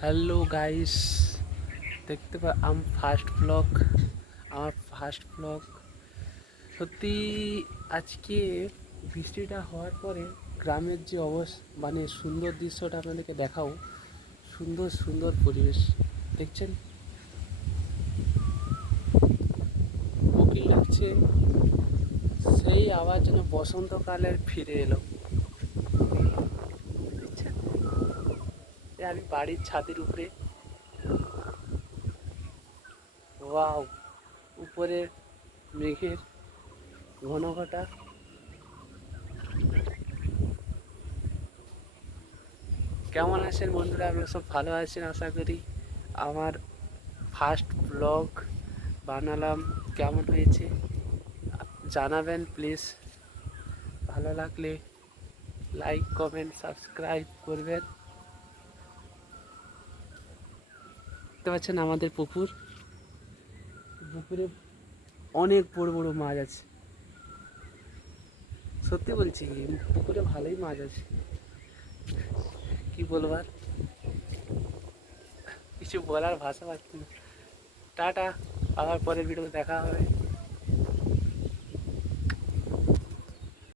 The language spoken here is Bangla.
হ্যালো গাইস, দেখতে আমার ফার্স্ট ব্লগ। সত্যি আজকে বৃষ্টিটা হওয়ার পরে গ্রামের যে মানে সুন্দর দৃশ্যটা আপনাদেরকে দেখাও। সুন্দর সুন্দর পরিবেশ দেখছেন, কোকিল ডাকছে, সেই আবার যেন বসন্তকালের ফিরে এলো। দেখছেন, আমি বাড়ির ছাদের উপরে, ওয়াও, উপরে মেঘের ঘনঘটা। কেমন আছেন বন্ধুরা? আপনারা সব ভালো আছেন আশা করি। আমার ফার্স্ট ব্লগ বানালাম, কেমন হয়েছে জানাবেন প্লিজ। ভালো লাগলে লাইক কমেন্ট সাবস্ক্রাইব করবেন। দেখতে পাচ্ছেন আমাদের পুকুরে অনেক বড় বড় মাছ আছে। সত্যি বলছি, কি পুকুরে ভালোই মাছ আছে, কি বলবার, কিছু বলার ভাষা পাচ্ছি না। টাটা, আবার পরের ভিডিওতে দেখা হবে।